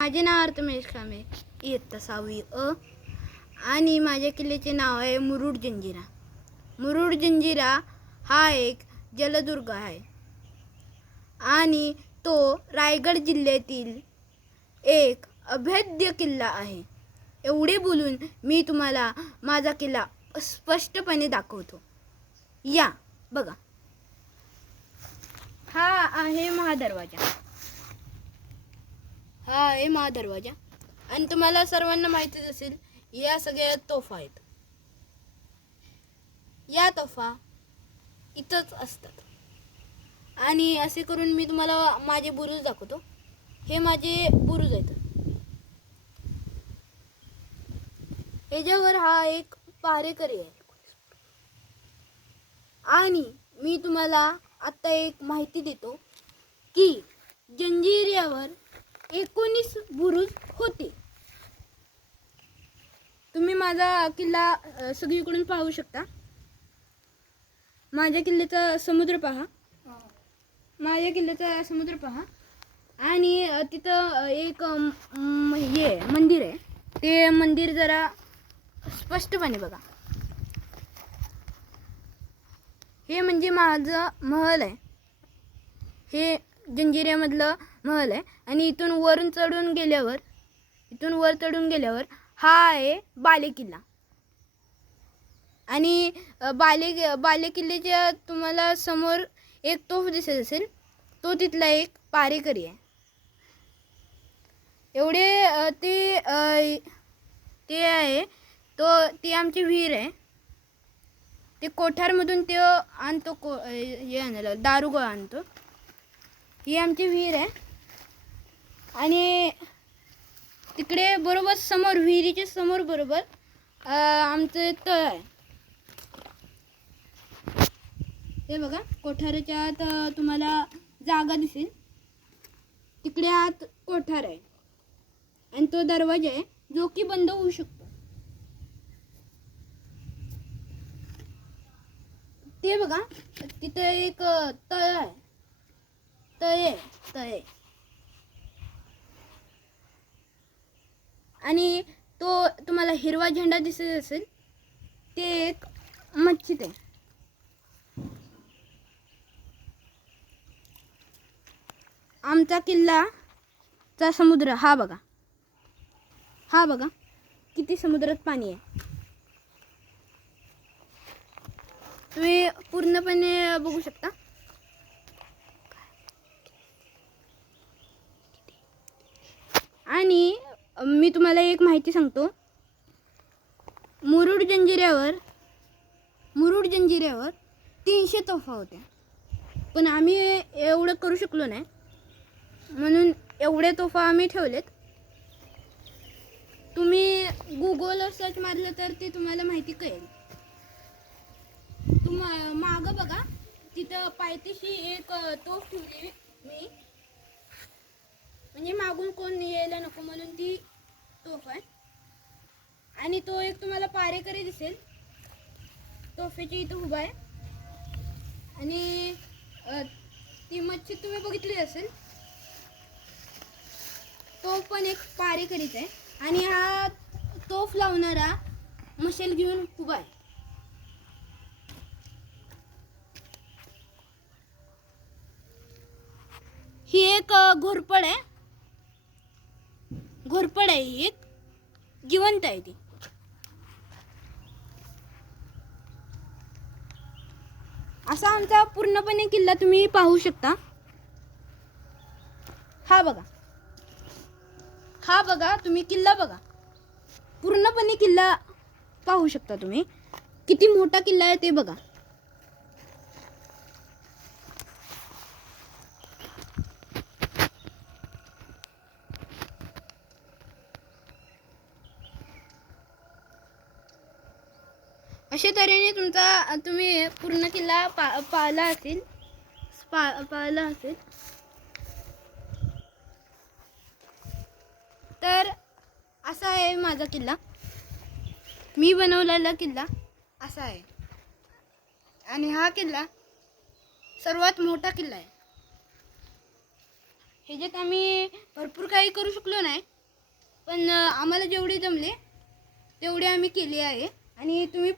माझे नाव अर्थमेश खामे, इयत्ता 6वी अ आणि माझ्या किल्ल्याचे नाव आहे मुरुड जंजिरा. मुरुड जंजिरा हा एक जलदुर्ग आहे आणि तो रायगड जिल्ह्यातील एक अभेद्य किल्ला आहे. एवढे बोलून मी तुम्हाला माझा किल्ला स्पष्टपणे दाखवतो. या बघा, हा आहे महादरवाजा. हा आहे महादरवाजा आणि तुम्हाला सर्वांना माहितीच असेल, या सगळ्या तोफा आहेत. या तोफा इथंच असतात आणि असे करून मी तुम्हाला माझे बुरुज दाखवतो. हे माझे बुरुज आहेत. ह्याच्यावर हा एक पहारेकरी आहे आणि मी तुम्हाला आता एक माहिती देतो की जंजिऱ्यावर 19 बुरुज होते. तुम्ही माझा किल्ला सगळीकडून पाहू शकता. माझ्या किल्ल्याचा समुद्र पहा. माझ्या किल्ल्याचा समुद्र पहा आणि तिथं एक हे मंदिर आहे. ते मंदिर जरा स्पष्टपणे बघा. हे म्हणजे माझं महल आहे. हे जंजिऱ्यामधलं महल आहे आणि इथून वर चढून गेल्यावर हा आहे बालेकिल्ला. आणि बालेकिल्ल्याच्या तुम्हाला समोर एक तोफ दिसत असेल, तो तिथला एक पहारेकरी आहे. एवढे ते आहे ती आमची विहीर आहे. ते कोठारमधून ते आणतो हे आणायला दारुगोळा आणतो. ही आमची विहीर आहे आणि तिकडे बरोबर समोर, विहिरीच्या समोर बरोबर आमचं तळ आहे. हे बघा, कोठाराच्या आत तुम्हाला जागा दिसेल. तिकडे आत कोठार आहे आणि तो दरवाजा आहे जो की बंद होऊ शकतो. ते बघा, तिथे एक तळे आणि तो तुम्हाला हिरवा झेंडा दिसत असेल, ते एक मस्जिद आहे. आमचा किल्लाचा समुद्र हा बघा किती समुद्रात पाणी आहे. तुम्ही पूर्णपणे बघू शकता. आणि मी तुम्हाला एक माहिती सांगतो. मुरुड जंजिऱ्यावर 300 तोफा होत्या, पण आम्ही एवढं करू शकलो नाही म्हणून एवढे तोफा आम्ही ठेवलेत. तुम्ही गुगलवर सर्च मारलं तर ते तुम्हाला माहिती कळेल. मागं बघा, तिथं पायथ्याशी एक तोफ ठेवली मी, म्हणजे मागून कोण यायला नको म्हणून ती तोफ आहे. आणि तो एक तुम्हाला पहारेकरी दिसेल, तोफेची इथं उभा आहे. आणि ती मच्छी तुम्ही बघितली असेल, तो पण एक पहारेकरीच आहे. आणि हा तोफ लावणारा मशाल घेऊन उभा आहे. ही एक घोरपड आहे ही एक जिवंत आहे ती. असा आमचा पूर्णपणे किल्ला तुम्ही पाहू शकता. हा बघा तुम्ही किल्ला बघा. पूर्णपणे किल्ला पाहू शकता तुम्ही. किती मोठा किल्ला आहे ते बघा. अशा तऱ्हेने तुम्ही पूर्ण किल्ला पाहिला असेल. तर असा आहे माझा किल्ला. मी बनवलेला किल्ला असा आहे आणि हा किल्ला सर्वात मोठा किल्ला आहे. ह्याच्यात आम्ही भरपूर काही करू शकलो नाही, पण आम्हाला जेवढे जमले तेवढे आम्ही केले आहे. आणि तुम्ही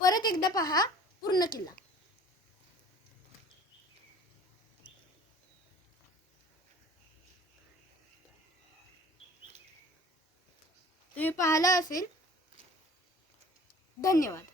परत एकदा पहा पूर्ण किल्ला. तुम्ही पाहिला असेल. धन्यवाद.